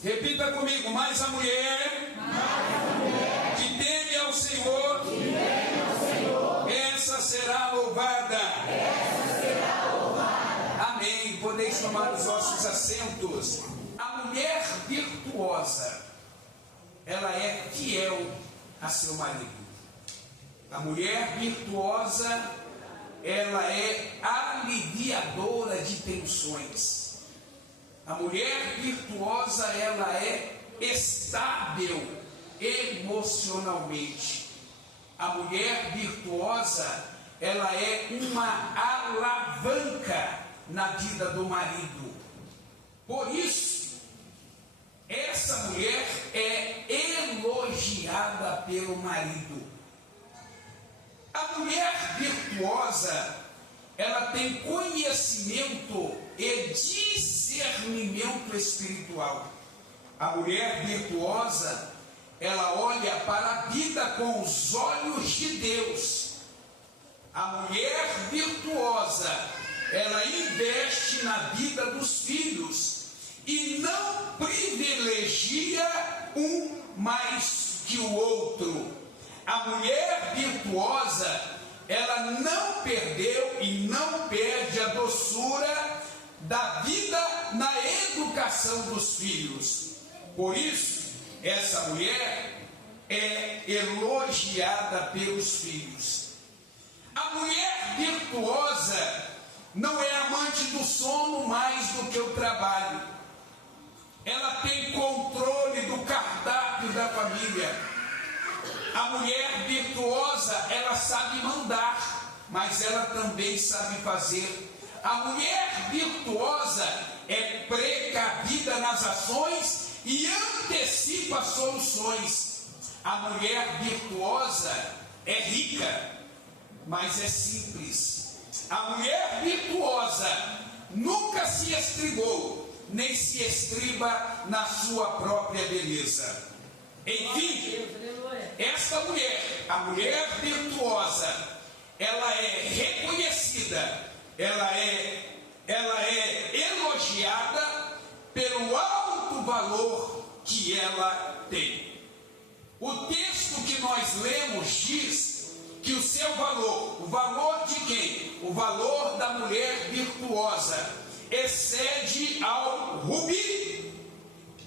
Repita comigo, mas a mulher, que teme ao Senhor, essa será louvada. Amém. Podeis tomar os vossos assentos. A mulher virtuosa, ela é fiel a seu marido. A mulher virtuosa, ela é aliviadora de tensões. A mulher virtuosa, ela é estável emocionalmente. A mulher virtuosa, ela é uma alavanca na vida do marido. Por isso, essa mulher é elogiada pelo marido. A mulher virtuosa, ela tem conhecimento e discernimento espiritual. A mulher virtuosa, ela olha para a vida com os olhos de Deus. A mulher virtuosa, ela investe na vida dos filhos e não privilegia um mais que o outro. A mulher virtuosa, ela não perdeu e não perde a doçura da vida na educação dos filhos. Por isso, essa mulher é elogiada pelos filhos. A mulher virtuosa não é amante do sono mais do que o trabalho. Ela tem controle do cardápio da família. A mulher virtuosa, ela sabe mandar, mas ela também sabe fazer. A mulher virtuosa é precavida nas ações e antecipa soluções. A mulher virtuosa é rica, mas é simples. A mulher virtuosa nunca se estribou, nem se estriba na sua própria beleza. Enfim, esta mulher, a mulher virtuosa, ela é reconhecida, ela é elogiada pelo alto valor que ela tem. O texto que nós lemos diz que o seu valor, o valor de quem? O valor da mulher virtuosa excede ao rubi.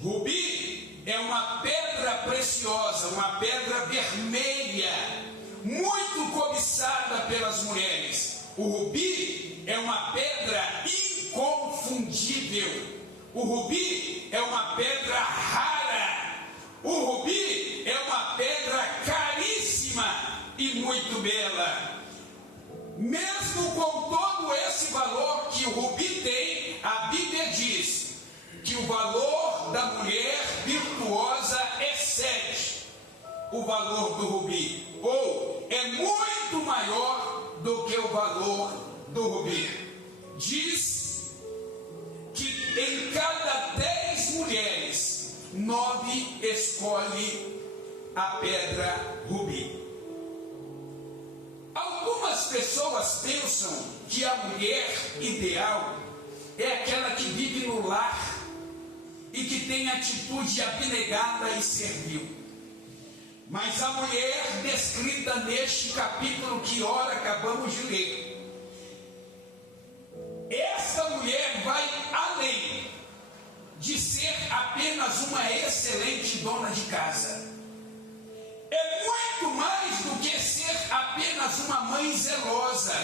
Rubi é uma pedra preciosa, uma pedra vermelha, muito cobiçada pelas mulheres. O rubi é uma pedra inconfundível. O rubi é uma pedra rara. O rubi é uma pedra caríssima e muito bela. Mesmo com todo esse valor que o rubi tem, a Bíblia diz que o valor da mulher virtuosa excede o valor do rubi, ou é muito maior do que o valor do rubi. Diz que em cada 10 mulheres, 9 escolhe a pedra rubi. Algumas pessoas pensam que a mulher ideal é aquela que vive no lar e que tem atitude abnegada e servil. Mas a mulher descrita neste capítulo que ora acabamos de ler, essa mulher vai além de ser apenas uma excelente dona de casa. É muito mais do que ser apenas uma mãe zelosa,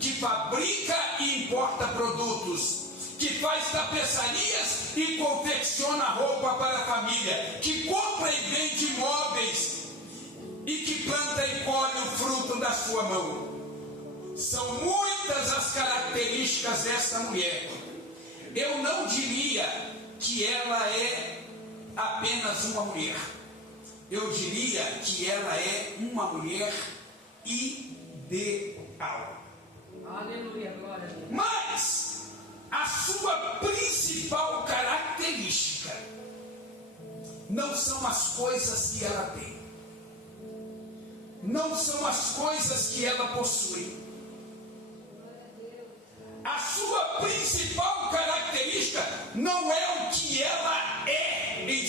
que fabrica e importa produtos, que faz tapeçarias e confecciona roupa para a família, que compra e vende móveis e que planta e colhe o fruto da sua mão. São muitas as características desta mulher. Eu não diria que ela é apenas uma mulher. Eu diria que ela é uma mulher ideal. Aleluia, glória a Deus. Mas a sua principal característica não são as coisas que ela tem, não são as coisas que ela possui. A sua principal característica não é o que ela é em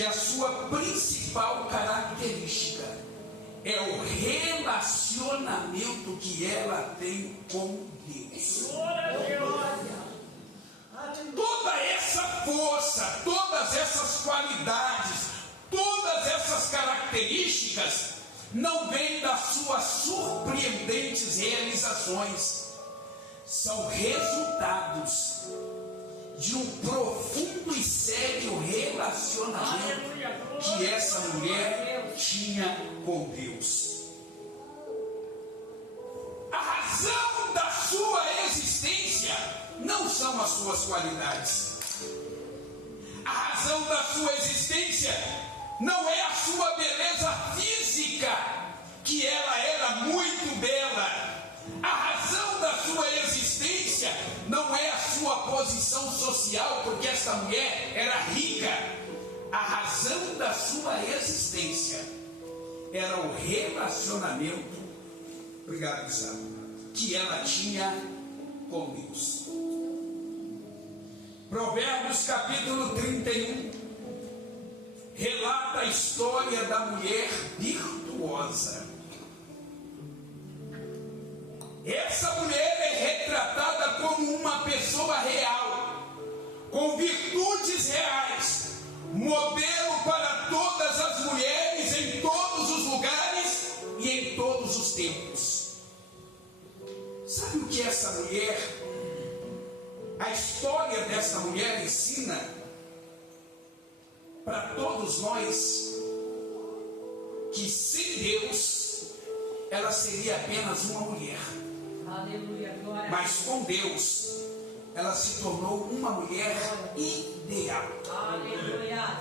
porque a sua principal característica é o relacionamento que ela tem com Deus. Toda essa força, todas essas qualidades, todas essas características não vêm das suas surpreendentes realizações, são resultados de um profundo e sério relacionamento que essa mulher tinha com Deus. A razão da sua existência não são as suas qualidades. A razão da sua existência não é a sua beleza física, que ela era muito bela. A razão da sua existência não é a sua posição social, porque essa mulher era rica. A razão da sua existência era o relacionamento, obrigado, Gustavo, que ela tinha com Deus. Provérbios capítulo 31 relata a história da mulher virtuosa. Essa mulher é retratada como uma pessoa real, com virtudes reais, modelo para todas as mulheres em todos os lugares e em todos os tempos. Sabe o que essa mulher, a história dessa mulher ensina para todos nós? Que sem Deus ela seria apenas uma mulher. Aleluia, glória. Mas com Deus ela se tornou uma mulher ideal. Aleluia.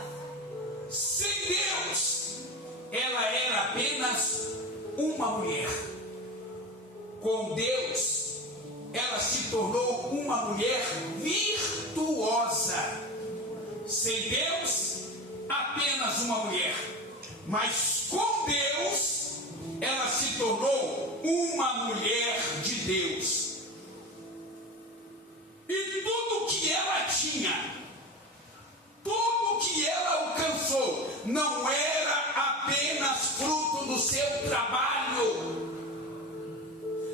Sem Deus ela era apenas uma mulher. Com Deus ela se tornou uma mulher virtuosa. Sem Deus, apenas uma mulher. Mas com Deus ela se tornou uma mulher de Deus. E tudo que ela tinha, tudo que ela alcançou, não era apenas fruto do seu trabalho,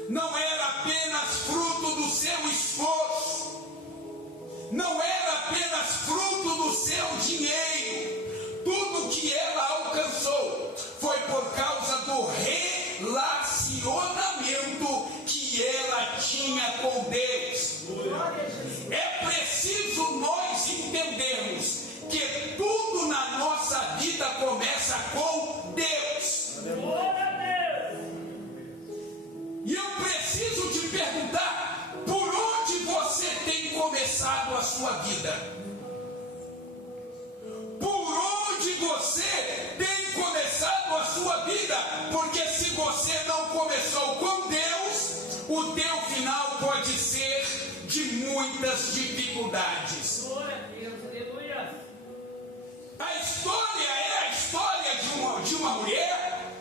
não era apenas fruto do seu esforço, não era apenas fruto do seu dinheiro. Tudo que ela alcançou foi por causa do relacionamento que ela tinha com Deus. É preciso nós entendermos que tudo na nossa vida começa com Deus. E eu preciso te perguntar, por onde você tem começado a sua vida? Você tem começado a sua vida, porque se você não começou com Deus, o teu final pode ser de muitas dificuldades. Glória a Deus, aleluia. A história é a história de uma mulher,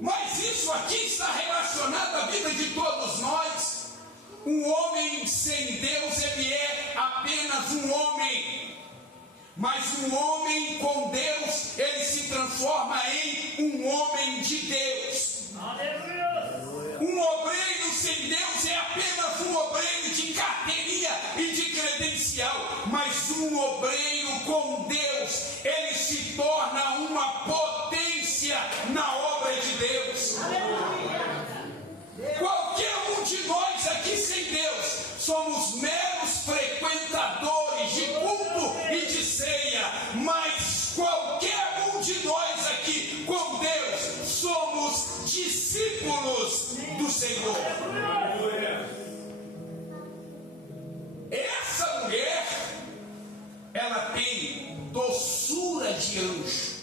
mas isso aqui está relacionado à vida de todos nós. Um homem sem Deus, ele é apenas um homem. Mas um homem com Deus, ele se transforma em um homem de Deus. Aleluia. Um obreiro sem Deus é apenas um obreiro de carteirinha e de credencial. Mas um obreiro com Deus, ele se torna uma potência na obra de Deus. Aleluia. Qualquer um de nós aqui sem Deus, somos meros frequentadores de culto e de ceia, mas qualquer um de nós aqui com Deus somos discípulos do Senhor. Essa mulher, ela tem doçura de anjo.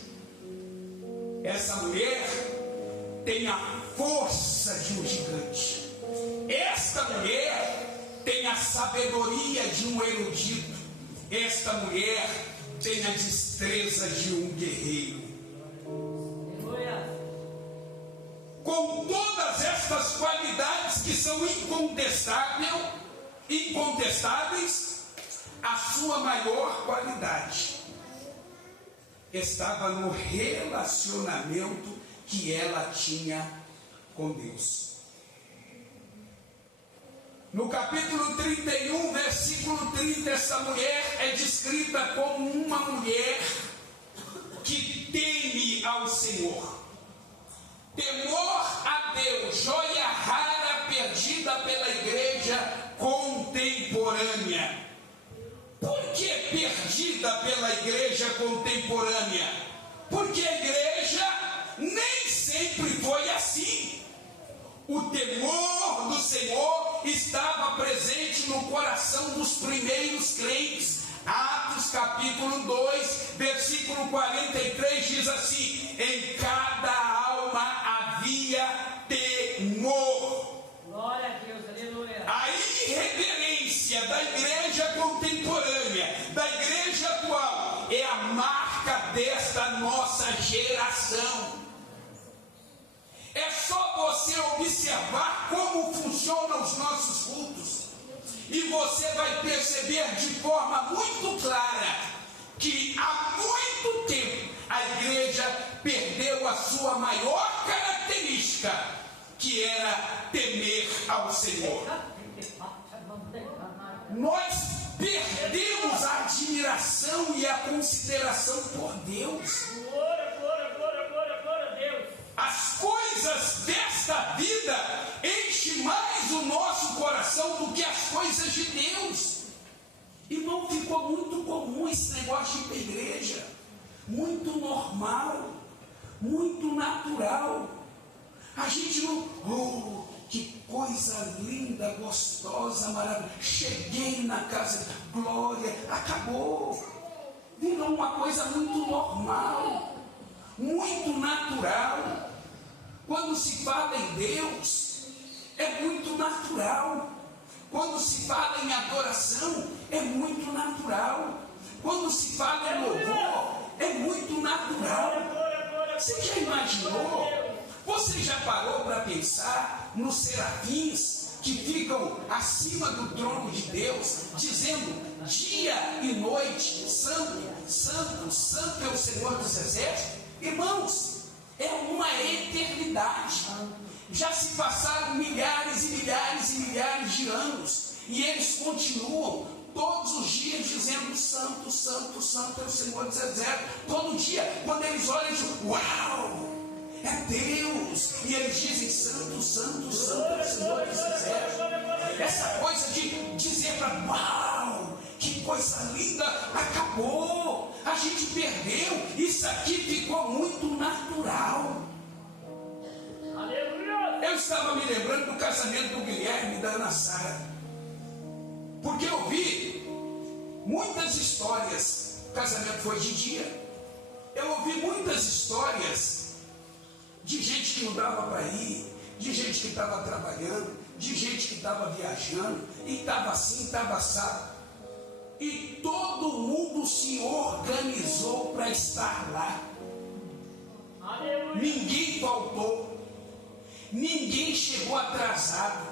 Essa mulher tem a força de um gigante. Esta mulher tem a sabedoria de um erudito. Esta mulher tem a destreza de um guerreiro. Com todas estas qualidades que são incontestáveis, a sua maior qualidade estava no relacionamento que ela tinha com Deus. No capítulo 31, versículo 30, essa mulher é descrita como uma mulher que teme ao Senhor. Temor a Deus, joia rara perdida pela igreja contemporânea. Por que perdida pela igreja contemporânea? Porque a igreja nem sempre foi assim. O temor do Senhor estava presente no coração dos primeiros crentes. Atos capítulo 2, versículo 43 diz assim: em cada alma havia temor. Glória a Deus, aleluia. A irreverência da igreja contemporânea, da igreja atual, é a marca desta nossa geração. É só você observar como funcionam os nossos cultos e você vai perceber de forma muito clara que há muito tempo a igreja perdeu a sua maior característica, que era temer ao Senhor. Nós perdemos a admiração e a consideração por Deus. Glória, glória, glória, glória, glória a Deus. As coisas desta vida enchem mais o nosso coração do que as coisas de Deus. Irmão, ficou muito comum esse negócio de ir para a igreja, muito normal, muito natural. A gente não, oh, que coisa linda, gostosa, maravilhosa. Cheguei na casa, glória, acabou. Virou uma coisa muito normal, muito natural. Quando se fala em Deus, é muito natural. Quando se fala em adoração, é muito natural. Quando se fala em louvor, é muito natural. Você já imaginou? Você já parou para pensar nos serafins que ficam acima do trono de Deus, dizendo dia e noite: santo, santo, santo é o Senhor dos exércitos? Irmãos, é uma eternidade. Já se passaram milhares e milhares e milhares de anos e eles continuam todos os dias dizendo: santo, santo, santo é o Senhor dos exércitos. Todo dia, quando eles olham, eles dizem: uau, é Deus. E eles dizem: santo, santo, santo é o Senhor dos exércitos. Essa coisa de dizer para uau, que coisa linda, acabou. A gente perdeu. Isso aqui ficou muito natural. Eu estava me lembrando do casamento do Guilherme e da Ana Sara, porque eu vi muitas histórias. O casamento foi de dia. Eu ouvi muitas histórias de gente que não dava para ir, de gente que estava trabalhando, de gente que estava viajando, e estava assim, estava assado. E todo mundo se organizou para estar lá. Aleluia. Ninguém faltou. Ninguém chegou atrasado.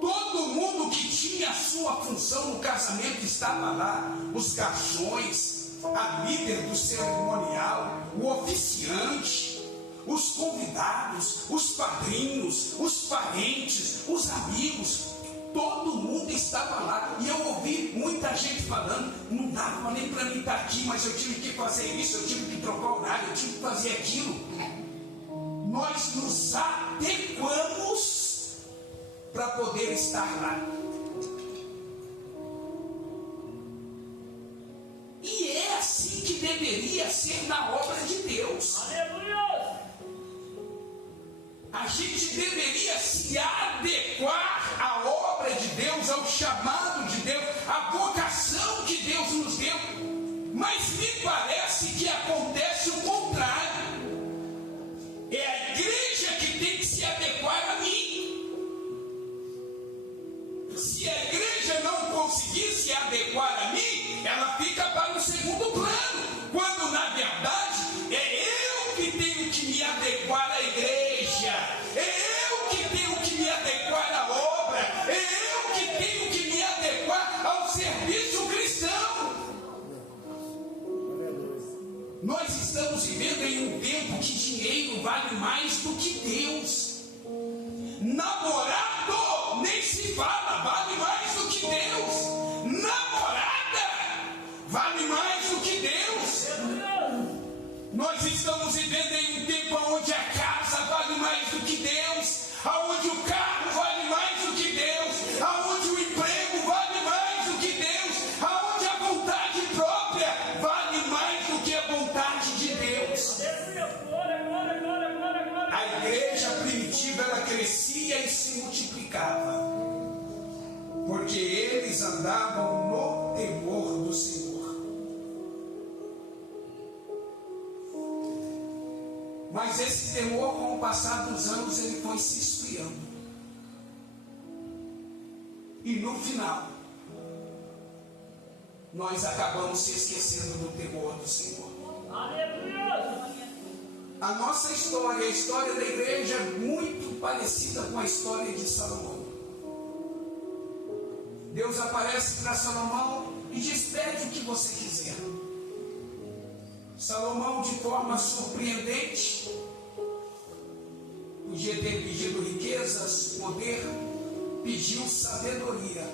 Todo mundo que tinha a sua função no casamento estava lá. Os garçons, a líder do cerimonial, o oficiante, os convidados, os padrinhos, os parentes, os amigos. Todo mundo estava lá. E eu ouvi muita gente falando: não dava nem para mim estar aqui, mas eu tive que fazer isso, eu tive que trocar o horário, eu tive que fazer aquilo. Nós nos adequamos para poder estar lá. E é assim que deveria ser na obra de Deus. Aleluia. A gente deveria se adequar à obra de Deus, ao chamado de Deus, à vocação que Deus nos deu. Mas me parece que acontece o contrário. É a igreja que tem que se adequar a mim. Se a igreja não conseguir se adequar a mim, ela fica para o segundo plano. Quando na verdade é eu que tenho que me adequar à igreja. É eu vale mais do que Deus. Namorado, nem se fala, vale mais do que Deus. Namorada, vale mais do que Deus. Nós estamos vivendo em um tempo onde a casa vale mais do que Deus, aonde o carro vale mais do que Deus, aonde o emprego vale mais do que Deus, aonde a vontade própria vale mais do que a vontade de Deus. A igreja primitiva, ela crescia e se multiplicava, porque eles andavam no temor do Senhor. Mas esse temor, com o passar dos anos, ele foi se esfriando. E no final, nós acabamos se esquecendo do temor do Senhor. Aleluia! A nossa história, a história da igreja, é muito parecida com a história de Salomão. Deus aparece para Salomão e diz: pede o que você quiser. Salomão, de forma surpreendente, podia ter pedido riquezas, poder, pediu sabedoria.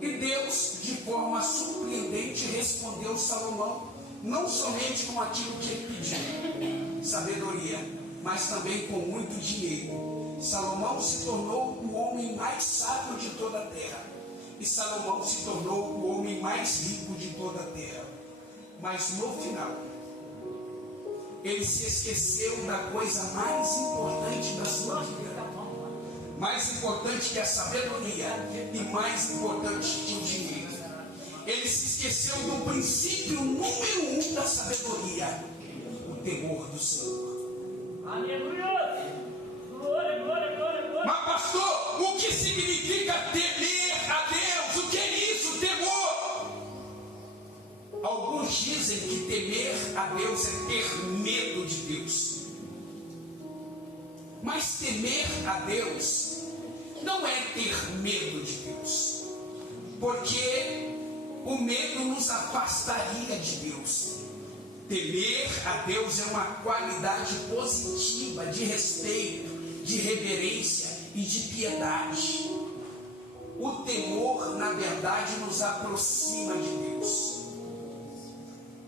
E Deus, de forma surpreendente, respondeu Salomão, não somente com aquilo que ele pediu, sabedoria, mas também com muito dinheiro. Salomão se tornou o homem mais sábio de toda a terra. E Salomão se tornou o homem mais rico de toda a terra. Mas no final, ele se esqueceu da coisa mais importante da sua vida. Mais importante que a sabedoria e mais importante que o dinheiro. Ele se esqueceu do princípio número 1 da sabedoria: o temor do Senhor. Aleluia! Glória, glória, glória, glória. Mas pastor, o que significa temer a Deus? O que é isso, temor? Alguns dizem que temer a Deus é ter medo de Deus. Mas temer a Deus não é ter medo de Deus, porque o medo nos afastaria de Deus. Temer a Deus é uma qualidade positiva de respeito, de reverência e de piedade. O temor, na verdade, nos aproxima de Deus.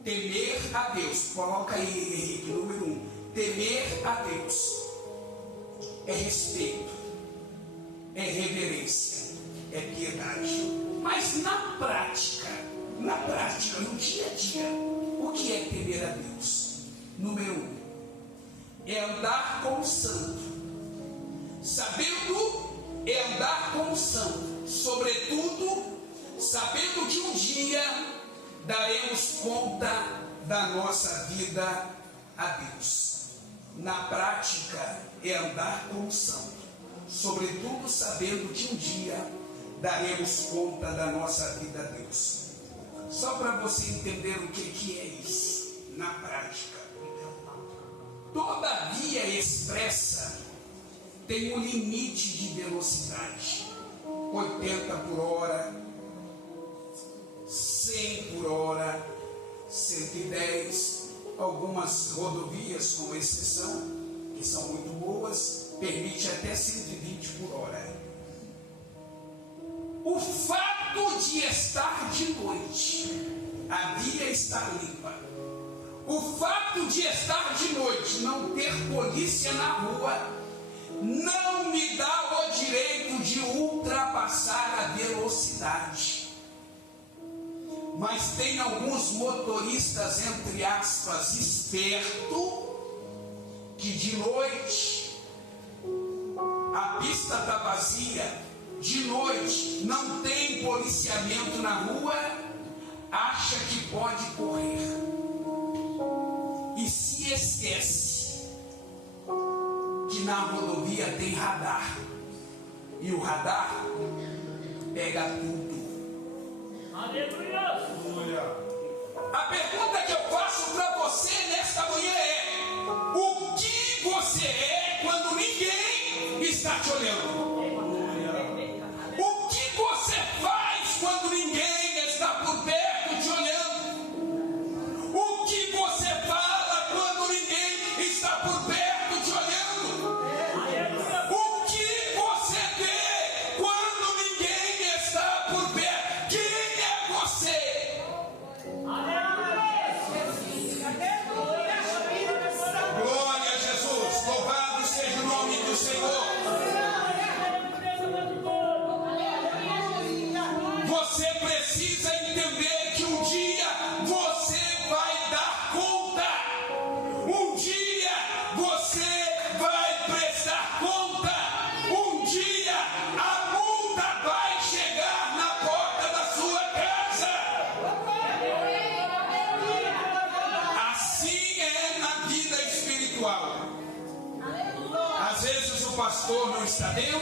Temer a Deus, coloca aí, Henrique, número 1. Temer a Deus é respeito, é reverência, é piedade. Mas na prática, no dia a dia, o que é temer a Deus? Número 1, é andar como santo. Sabendo é andar como santo, sobretudo sabendo que um dia daremos conta da nossa vida a Deus. Na prática é andar como santo, sobretudo sabendo que um dia daremos conta da nossa vida a Deus. Só para você entender o que é isso na prática. Toda via expressa tem um limite de velocidade: 80 por hora, 100 por hora, 110. Algumas rodovias, com exceção, que são muito boas, permite até 120 por hora. O fato de estar de noite, a via está limpa. O fato de estar de noite, não ter polícia na rua, não me dá o direito de ultrapassar a velocidade. Mas tem alguns motoristas, entre aspas, espertos, que de noite a pista está vazia, de noite não tem policiamento na rua, acha que pode correr e se esquece que na rodovia tem radar, e o radar pega tudo. Aleluia! A pergunta que eu faço para você nesta manhã é: o que você é quando ninguém está te olhando? O que você faz quando ninguém está por perto te olhando? O que você fala quando ninguém está por perto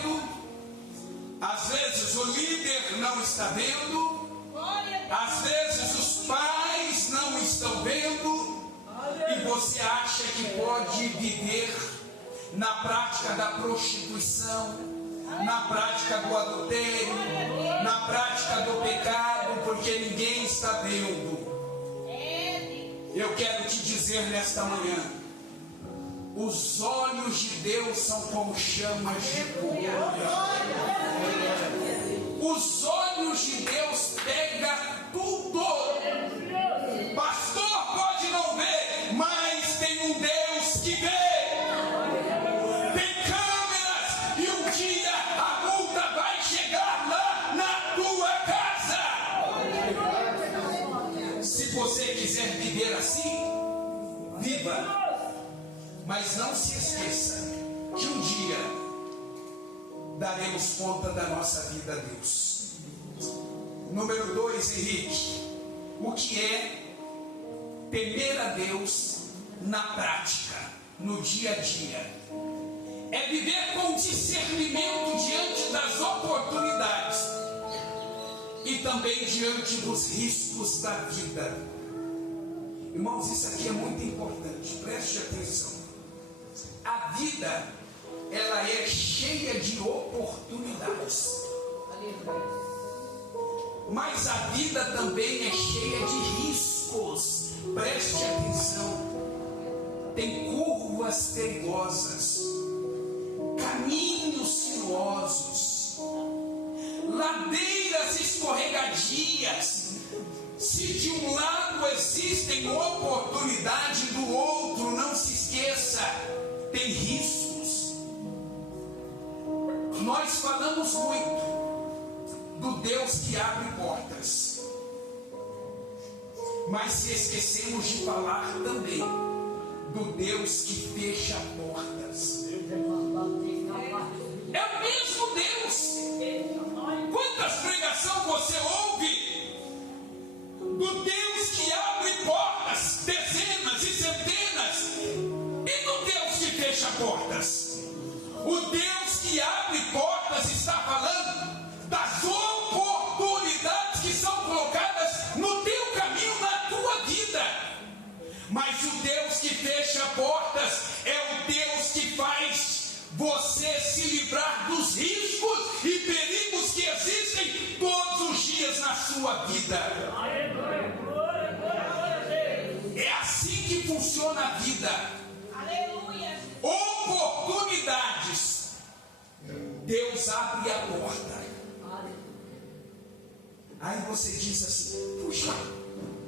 vendo, às vezes o líder não está vendo, às vezes os pais não estão vendo, e você acha que pode viver na prática da prostituição, na prática do adultério, na prática do pecado, porque ninguém está vendo. Eu quero te dizer nesta manhã, os olhos de Deus são como chamas de fogo. Os olhos de Deus pegam tudo. Pastor pode não ver, mas tem um Deus que vê. Tem câmeras e um dia a multa vai chegar lá na tua casa. Se você quiser viver assim, viva. Mas não se esqueça que um dia daremos conta da nossa vida a Deus. Número 2, Henrique. O que é temer a Deus na prática, no dia a dia? É viver com discernimento diante das oportunidades e também diante dos riscos da vida. Irmãos, isso aqui é muito importante, preste atenção. A vida, ela é cheia de oportunidades, mas a vida também é cheia de riscos. Preste atenção. Tem curvas perigosas, caminhos sinuosos, ladeiras escorregadias. Se de um lado existem oportunidade, do outro, não se esqueça, tem riscos. Nós falamos muito do Deus que abre portas, mas se esquecemos de falar também do Deus que fecha portas. É o mesmo Deus. Quantas pregações você ouve do Deus que abre portas, dezenas e centenas, e do Deus que fecha portas? O Deus que abre portas está falando das oportunidades que são colocadas no teu caminho, na tua vida. Mas o Deus que fecha portas é o Deus que faz você se livrar dos riscos e perigos que existem todos os dias na sua vida. É assim que funciona a vida. Oportunidades. Deus abre a porta. Aí você diz assim: puxa,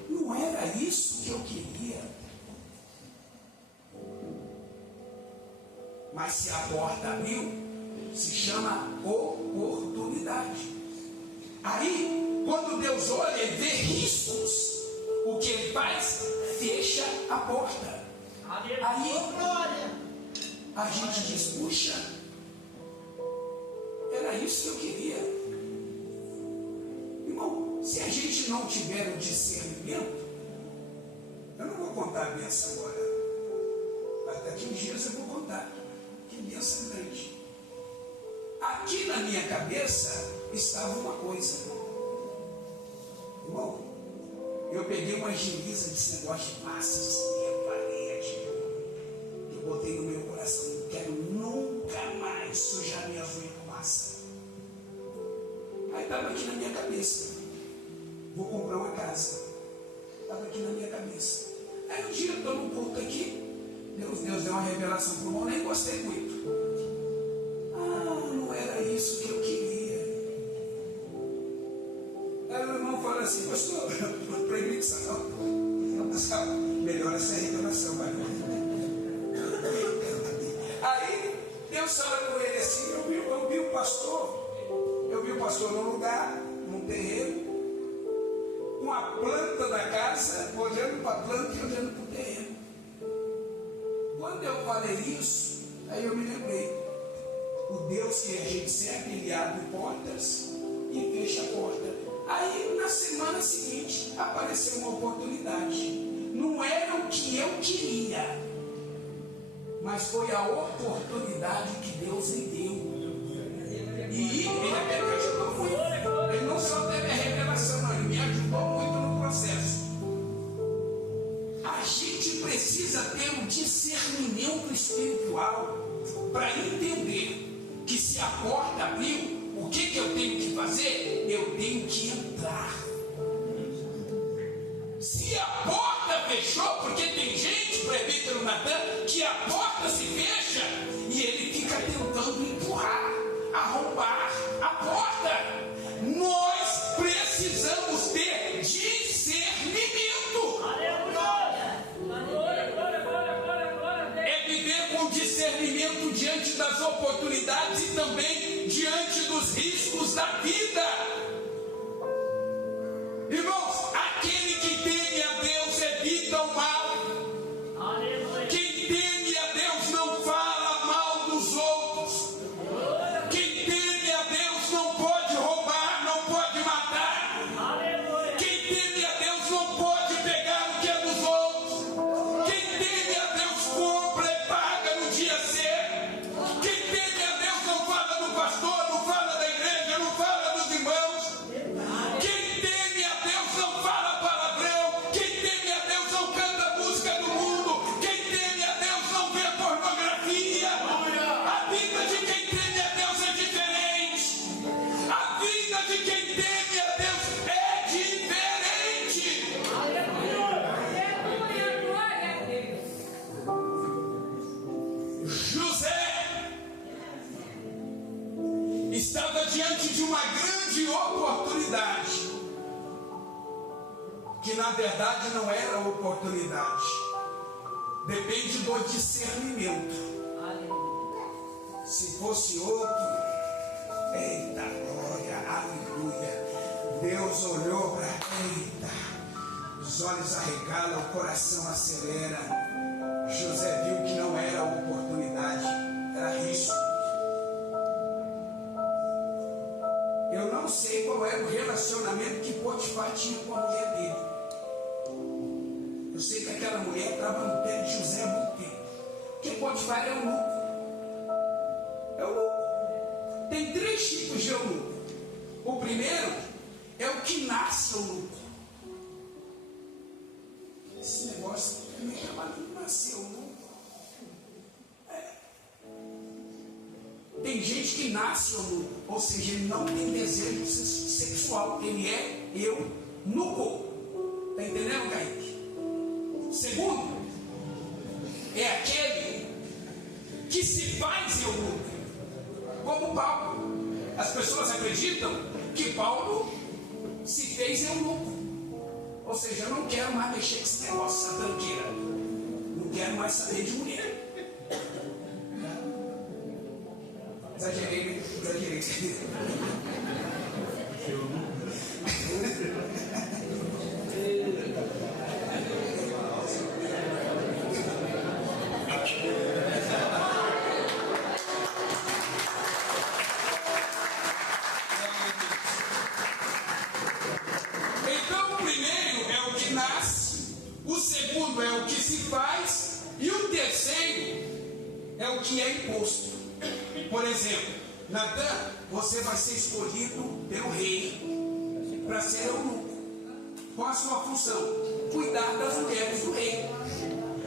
não era isso que eu queria. Mas se a porta abriu, se chama oportunidade. Aí, quando Deus olha e vê riscos, o que Ele faz? Fecha a porta. Aí, a gente diz: puxa, era isso que eu queria. Irmão, se a gente não tiver o discernimento, eu não vou contar a bênção agora, mas daqui uns dias eu vou contar. Que bênção grande. Aqui na minha cabeça estava uma coisa. Irmão, eu peguei uma agiliza desse negócio de massas, parede, eu botei no meu coração: não quero nunca mais sujar minhas unhas com massa. Aí estava aqui na minha cabeça: vou comprar uma casa. Estava aqui na minha cabeça. Aí um dia eu estou num culto aqui, Deus deu uma revelação para o irmão, nem gostei muito. Não era isso que eu queria. Aí o irmão fala assim: pastor, proibido isso não. Melhor essa revelação, vai. Aí Deus fala com ele assim: eu vi o pastor num lugar, num terreno, com a planta da casa, olhando para a planta e olhando para o terreno. Quando eu falei isso, aí eu me lembrei: o Deus que a gente serve, Ele abre portas e fecha a porta. Aí na semana seguinte apareceu uma oportunidade. Não era o que eu queria, mas foi a oportunidade que Deus me deu. a porta abriu, o que eu tenho que fazer? Eu tenho que entrar. Se a porta fechou, porque tem gente, presbítero Natan, que a porta se fecha e ele fica tentando empurrar, arrombar a porta. Nós precisamos ter discernimento. É viver com discernimento diante das oportunidades e também diante dos riscos da vida. Irmãos, aquele que teme a Deus evita o mal. Quem teme a Deus não fala mal dos outros. Quem teme a Deus não pode roubar, não pode matar. Quem teme a Deus não pode pegar o que é dos outros. Quem teme a Deus compra e paga no dia certo. Quem teme a Deus não fala do pastor, não fala da igreja, não fala dos irmãos. Quem teme a Deus não fala palavrão. Quem teme a Deus não canta música do mundo. Quem teme a Deus não vê pornografia. A vida de quem teme a Deus é diferente. A vida de quem teme a Deus é diferente. José estava diante de uma grande oportunidade, que na verdade não era oportunidade. Depende do discernimento. Se fosse outro, eita glória, aleluia. Deus olhou para eita, os olhos arregalam, o coração acelera. José viu que não era oportunidade, era risco. Eu não sei qual era o relacionamento que Potifar tinha com a mulher dele. Eu sei que aquela mulher estava no pé de José há muito tempo. Porque Potifar é eunuco. É eunuco. Tem 3 tipos de eunuco. O primeiro é o que nasce eunuco. Esse negócio também é para nascer eunuco. Tem gente que nasce eunuco, ou seja, ele não tem desejo sexual, ele é eunuco. Está entendendo, Kaique? Segundo, é aquele que se faz eunuco, como Paulo. As pessoas acreditam que Paulo se fez eunuco, ou seja, eu não quero mais mexer com esse negócio, essa tranqueira, não quero mais saber de mulher. Exagerei. Então, o primeiro é o que nasce, o segundo é o que se faz, e o terceiro é o que é imposto. Por exemplo, Natan, você vai ser escolhido pelo rei para ser eunuco. Qual a sua função? Cuidar das mulheres do rei.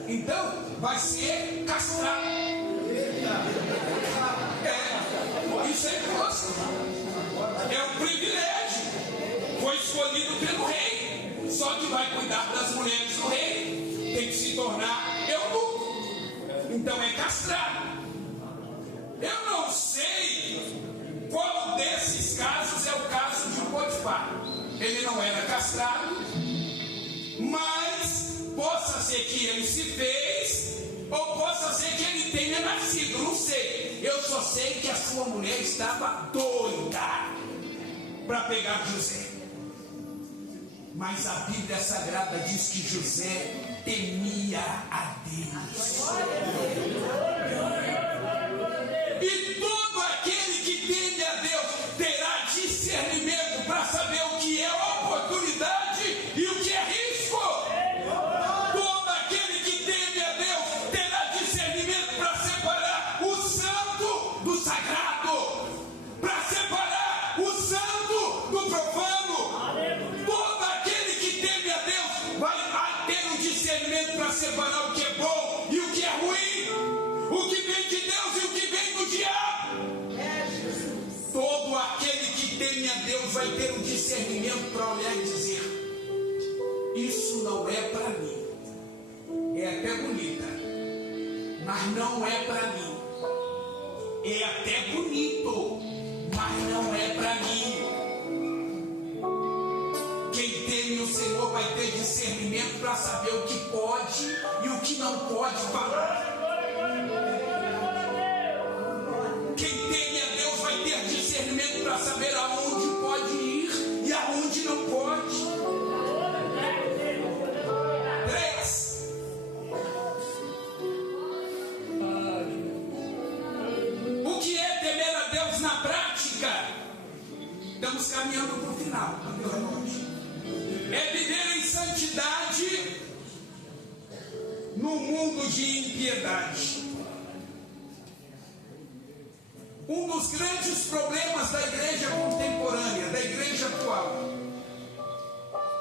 Então, vai ser castrado. Isso é imposto. É um privilégio. Foi escolhido pelo rei. Só que vai cuidar das mulheres do rei. Tem que se tornar eunuco. Então é castrado. Eu não sei qual desses casos é o caso de Potifar. Ele não era castrado, mas possa ser que ele se fez, ou possa ser que ele tenha nascido, não sei. Eu só sei que a sua mulher estava doida para pegar José. Mas a Bíblia Sagrada diz que José temia a Deus. E todo aquele que teme a Deus terá discernimento para saber o que é oportunidade e o que é risco. Todo aquele que teme a Deus terá discernimento para separar o santo do sagrado, para separar o santo do profano. Todo aquele que teme a Deus vai ter um discernimento para separar o que é bom e o que é ruim, o que vem de Deus e o que vem do diabo. que teme a Deus vai ter o discernimento para olhar e dizer: isso não é para mim. É até bonita, mas não é para mim. É até bonito, mas não é para mim. Quem teme o Senhor vai ter discernimento para saber o que pode e o que não pode falar. Quem teme a Deus vai ter discernimento para saber aonde pode ir e aonde não pode. 3. O que é temer a Deus na prática? Estamos caminhando para o final. É viver em santidade no mundo de impiedade. Um dos grandes problemas da igreja contemporânea, da igreja atual,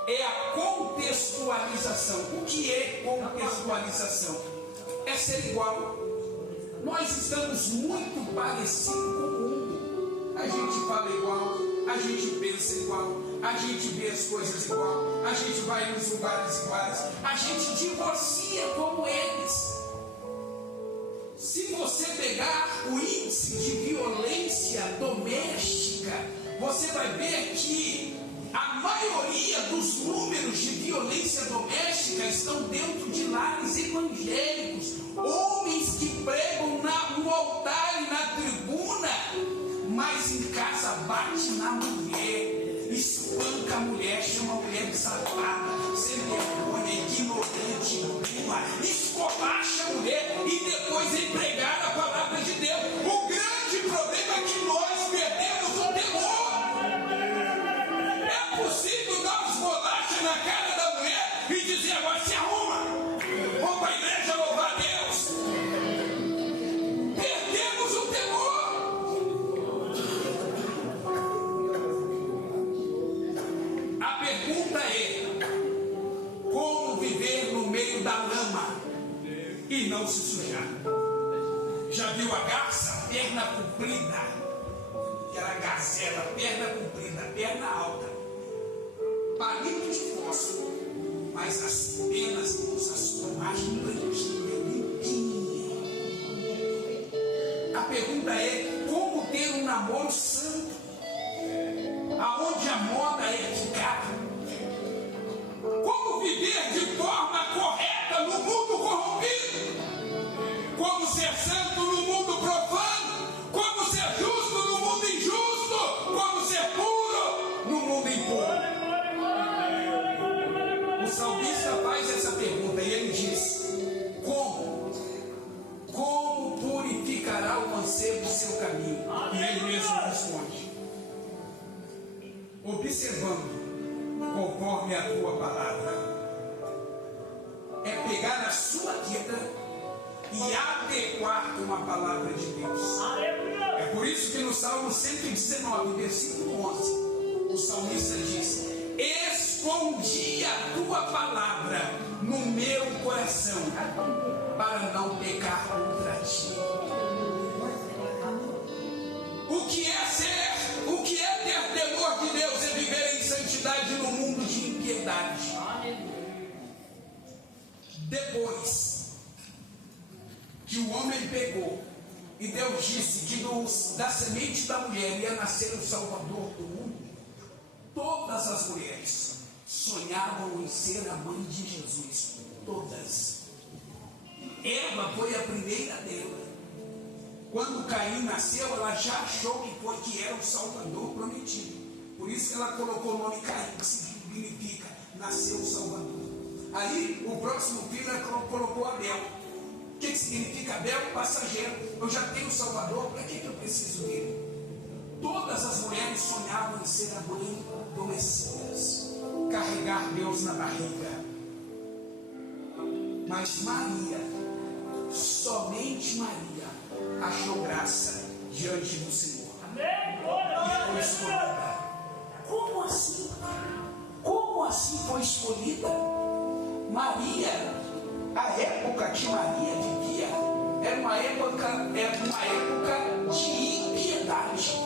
é a contextualização. O que é contextualização? É ser igual. Nós estamos muito parecidos com o mundo. A gente fala igual, a gente pensa igual, a gente vê as coisas igual, a gente vai nos lugares iguais, a gente divorcia como eles. Se você pegar o índice de violência doméstica, você vai ver que a maioria dos números de violência doméstica estão dentro de lares evangélicos. Homens que pregam no altar e na tribuna, mas em casa bate na mulher, espanca a mulher, chama a mulher de safada, sem vergonha, ignorante, escolacha a mulher e depois vem pregar a palavra de Deus. O grande problema é que nós perdemos o temor. É possível dar uns bolachas na cara da mulher e dizer: agora se arruma, vamos para a igreja louvar a Deus. Perdemos o temor. A pergunta é: como viver no meio da lama e não se sujar? Já viu a garça? Perna comprida, aquela gazela, perna comprida, perna alta, palito de fósforo, mas as penas, as tomagens branquinhas, limpinhas. A pergunta é: como ter um namoro santo, aonde a moda é ficar? Como viver de forma correta no mundo corrompido? Como ser santo no mundo profano? Como ser justo no mundo injusto? Como ser puro no mundo impuro? O salmista faz essa pergunta e ele diz: como? Como purificará o mancebo o seu caminho? E ele mesmo responde: observando conforme a tua palavra. É pegar a sua vida e adequar com a palavra de Deus. É por isso que no Salmo 119, versículo 11, o salmista diz: escondi a tua palavra no meu coração para não pecar contra ti. O que é ter temor de Deus? É viver em santidade no mundo de impiedade. Depois que o homem pegou e Deus disse que da semente da mulher ia nascer o Salvador do mundo, todas as mulheres sonhavam em ser a mãe de Jesus. Todas. Eva foi a primeira dela. Quando Caim nasceu, ela já achou que era o Salvador prometido. Por isso que ela colocou o nome Caim, que significa nasceu o Salvador. Aí, o próximo filho, ela colocou Abel. O que significa Abel? Passageiro. Eu já tenho o Salvador, para que eu preciso dele? Todas as mulheres sonhavam em ser a mãe do Messias, carregar Deus na barriga. Mas Maria, somente Maria, achou graça diante do Senhor. E foi escolhida. Como assim? Como assim foi escolhida? Maria, a época que Maria vivia, era uma época de impiedade.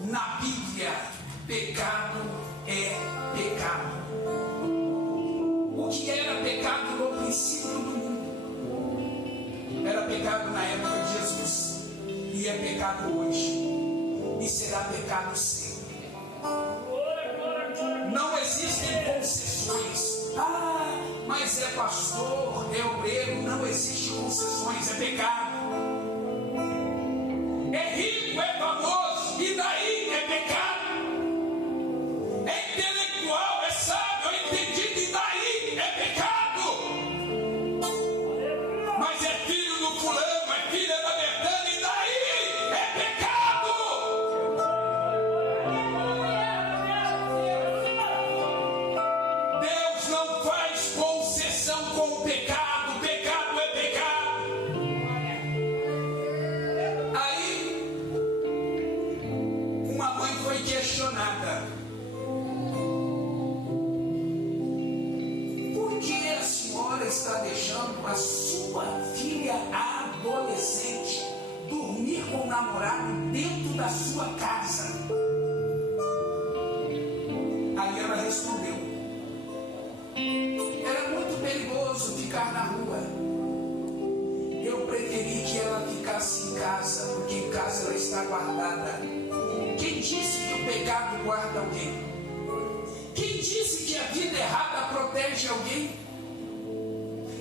Na Bíblia, pecado é pecado. O que era pecado no princípio do mundo era pecado na época de Jesus, e é pecado hoje, e será pecado sempre. Não existem concessões. Mas é pastor, é obreiro. Não existe concessões, é pecado. É rico, é famoso, e daí é pecado. É intelectual, é sábio, é entendido, e daí é pecado. Mas é filho do fulano, é filha da Bertana, e daí é pecado. Deus não faz concessão com o pecado. Pecado é pecado. Aí uma mãe foi questionada: por que a senhora está deixando a sua filha adolescente dormir com o namorado dentro da sua casa? Aí ela respondeu: era muito perigoso ficar na rua. Eu preferi que ela ficasse em casa, porque em casa ela está guardada. Quem disse que o pecado guarda alguém? Quem disse que a vida errada protege alguém?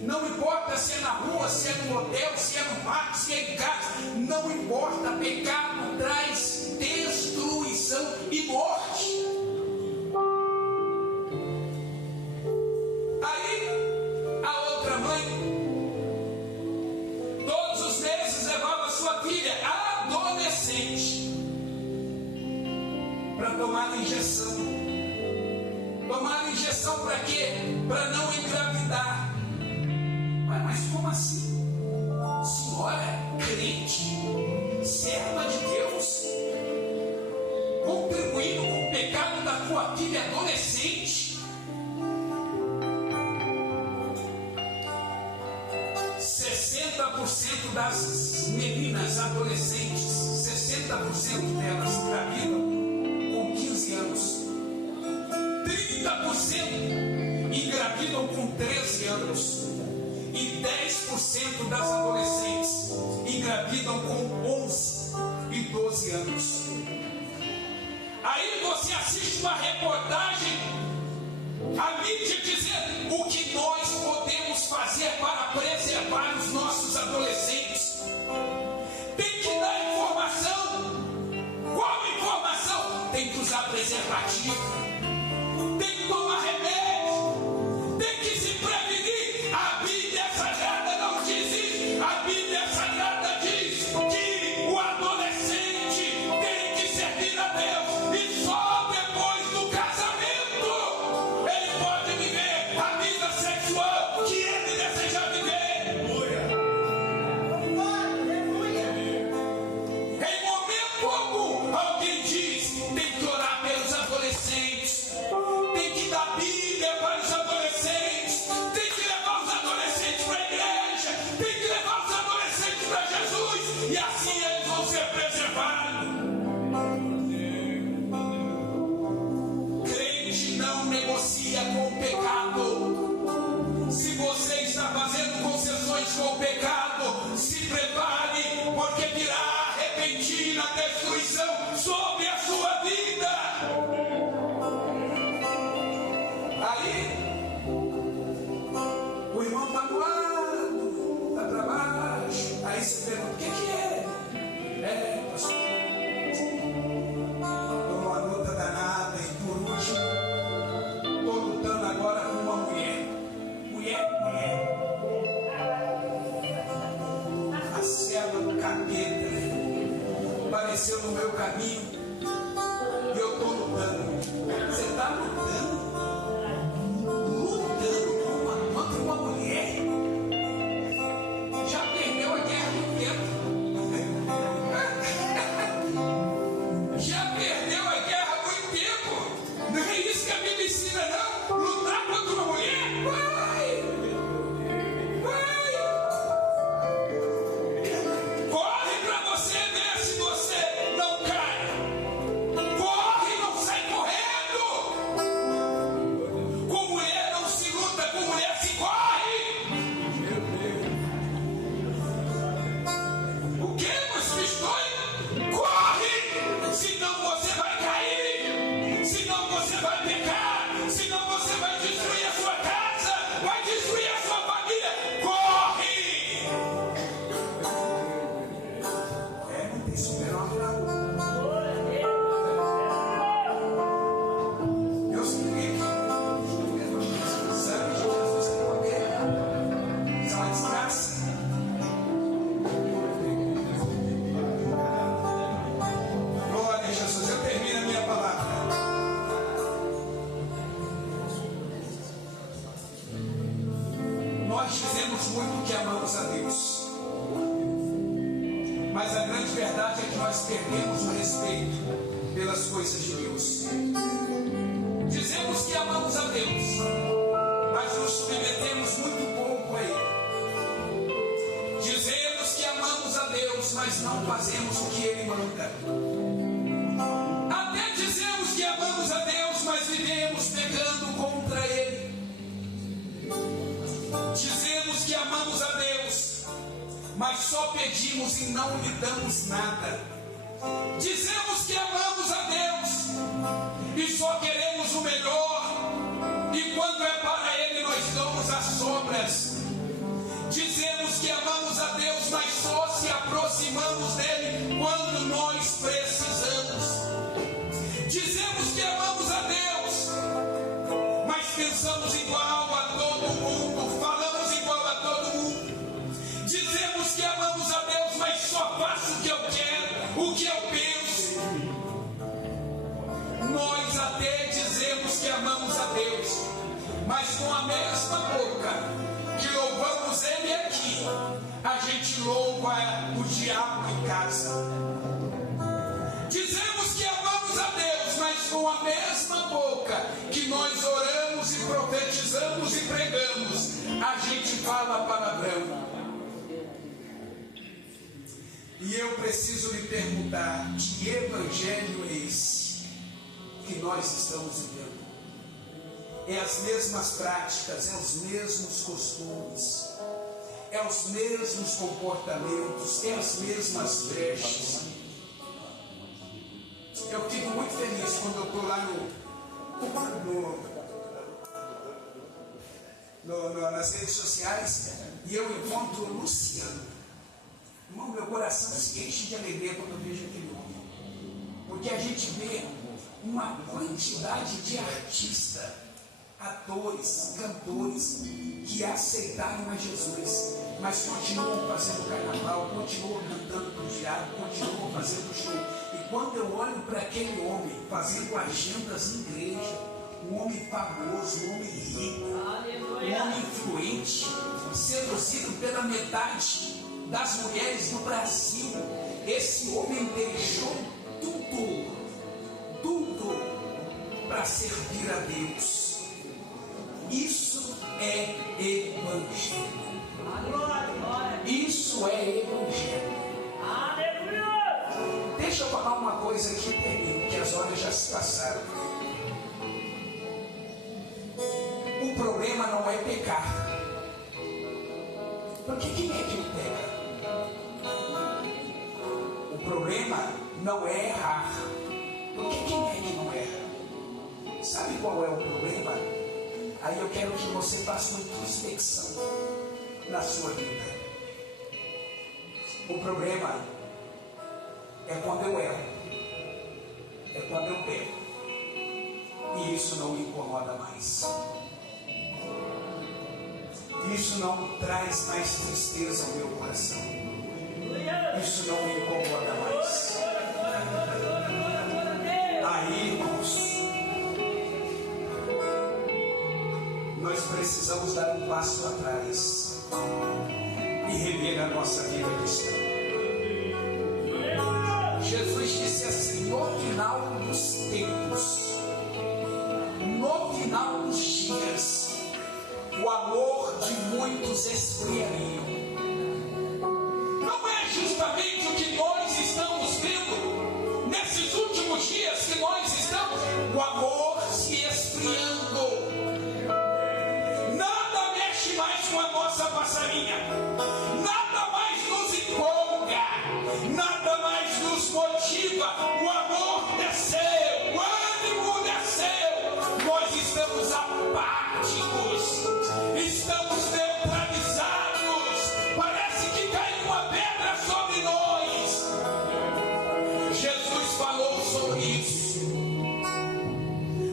Não importa se é na rua, se é no hotel, se é no mato, se é em casa. Não importa, pecado traz destruição e morte. Aí, a outra mãe, todos os meses levava sua filha adolescente para tomar injeção. Tomar injeção para quê? Para não engravidar. Mas como assim? Senhora crente, serva de Deus, contribuindo com o pecado da tua filha adolescente? 60% das meninas adolescentes, 60% delas engravidam com 15 anos. 30% engravidam com 13 anos. E 10% das adolescentes engravidam com 11 e 12 anos. Aí você assiste uma reportagem, a mídia dizendo o que nós podemos fazer para preservar os nossos adolescentes. Tem que dar informação. Qual informação? Tem que usar preservativo, tem que tomar remédio, tem que se prevenir. A Bíblia Sagrada não diz isso. A Bíblia Sagrada diz que o adolescente tem que servir a Deus, e só depois do casamento ele pode viver a vida sexual que ele deseja viver. Em momento algum alguém diz: tem que orar pelos adolescentes, tem que dar Bíblia para os adolescentes, tem que levar os adolescentes para a igreja, tem que levar os adolescentes para Jesus, e assim eles vão ser preservados. Crente não negocia com o pecado. Se você está fazendo concessões com o pecado, se prepare, porque virá a repentina destruição sobre a sua vida. Aí o irmão está do lado, está para baixo. Aí você pergunta: o que é? Pastor, estou numa luta danada, e por último estou lutando agora com uma mulher. A serva do capeta apareceu no meu caminho e eu estou lutando. Você está lutando? Contra uma mulher? Já perdeu a guerra do tempo. Já perdeu a guerra há muito tempo. Não é isso que a Bíblia ensina, não? Lutar contra uma mulher? Vai! Corre para você ver se você não cai. dizemos muito que amamos a Deus, mas a grande verdade é que nós perdemos o respeito pelas coisas de Deus. Dizemos que amamos a Deus, mas nos submetemos muito pouco a Ele. Dizemos que amamos a Deus, mas não fazemos o que Ele manda. Até dizemos que amamos a Deus, mas vivemos pecando contra Ele. Dizemos que amamos a Deus, mas só pedimos e não lhe damos nada. Dizemos que amamos a Deus e só queremos o melhor, e quando é para Ele nós damos as sobras. Dizemos que amamos a Deus, mas só se aproximamos dEle quando nós precisamos. Dizemos que amamos a Deus, mas pensamos igual a todo mundo, falamos igual a todo mundo. Dizemos que amamos a Deus, mas só faço o que eu quero, o que eu penso. Nós até dizemos que amamos a Deus, mas com a mesma boca que louvamos Ele aqui, a gente louva o diabo em casa. Dizemos que amamos a Deus, mas com a mesma boca que nós oramos e profetizamos e pregamos, a gente fala palavrão. E eu preciso lhe perguntar: que evangelho é esse que nós estamos vivendo? É as mesmas práticas, é os mesmos costumes, é os mesmos comportamentos, é as mesmas vestes. Eu fico muito feliz quando eu estou lá nas redes sociais e eu encontro o Luciano. Irmão, meu coração se enche de alegria quando eu vejo aquele homem, porque a gente vê uma quantidade de artistas, atores, cantores que aceitaram a Jesus, mas continuam fazendo carnaval, continuam cantando para o diabo, continuam fazendo show. E quando eu olho para aquele homem fazendo agendas em igreja, um homem famoso, um homem rico, um homem influente, seduzido pela metade das mulheres do Brasil, esse homem deixou tudo para servir a Deus. Isso é evangelho. Isso é evangelho. Deixa eu falar uma coisa aqui, termino, que as horas já se passaram. O problema não é pecar, porque quem é que peca? O problema não é errar, porque quem é que não erra? Sabe qual é o problema? Aí eu quero que você faça uma introspecção na sua vida. O problema é quando eu erro, é quando eu peco, e isso não me incomoda mais. Isso não traz mais tristeza ao meu coração. Isso não me incomoda mais. Aí, irmãos, nós precisamos dar um passo atrás e rever a nossa vida cristã. Jesus disse assim: no final dos tempos, no final dos dias, o amor de muitos esfriaria. Não é justamente o que nós estamos vendo nesses últimos dias que nós estamos? O amor se esfriando. Nada mexe mais com a nossa passarinha. Nada mais nos empolga. Nada mais nos motiva. O amor desceu. O ânimo desceu. Nós estamos apáticos. Estamos neutralizados. Parece que caiu uma pedra sobre nós. Jesus falou sobre isso.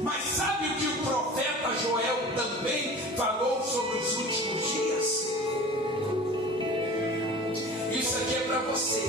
Mas sabe o que o profeta Joel também falou sobre os últimos dias? Isso aqui é para você